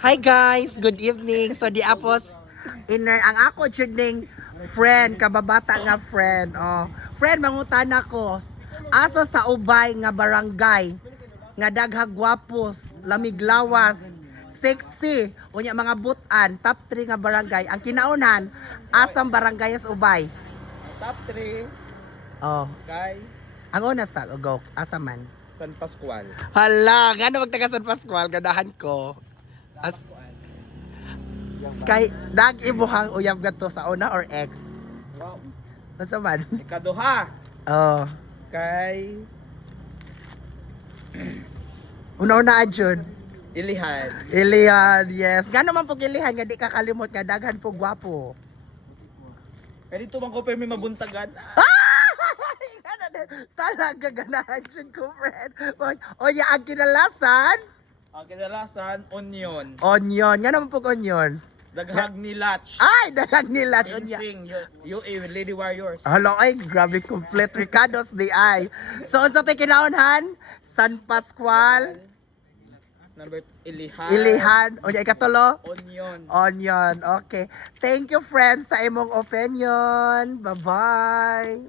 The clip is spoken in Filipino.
Hi guys, good evening. So di apos inner ang ako chudning friend, kababata nga friend. Oh, friend mangutana ko. Asa sa ubay nga barangay nga daghang gwapos, lamig lawas, sexy, unya mga butan, top 3 nga barangay. Ang kinaunan, asang barangay sa ubay. Top 3 Oh, kay ang una sa go, asa man. San Pascual. Hala, gano magtaga San Pascual, ganahan ko. As kay nag-ibuhang uyab gato sa una or ex? Wow. Basta man. Ikaduha Oh. kay Una-una adjun. Ilihan. Ilihan, yes. Gano man po ilihan nga di ka kalimot nga daghan po gwapo. Kaya dito man ko pero may mabuntagan. Talaga ganahan dyan ko, friend. O ya, ang kinalasan? Ang kadalasan, onion. Onion. Nga naman po onion. Daghag ni Latch. Ay, daghan nila. Onion. Insing, UA with Lady Warriors. Hello, ay, grabe, complete Ricardo's di ay. So, unsa tayo kinaunhan? San Pascual, Number Ilihan. Ilihan, o ya, ikatulo? Onion. Onion, okay. Thank you, friends, sa imong opinion. Bye-bye.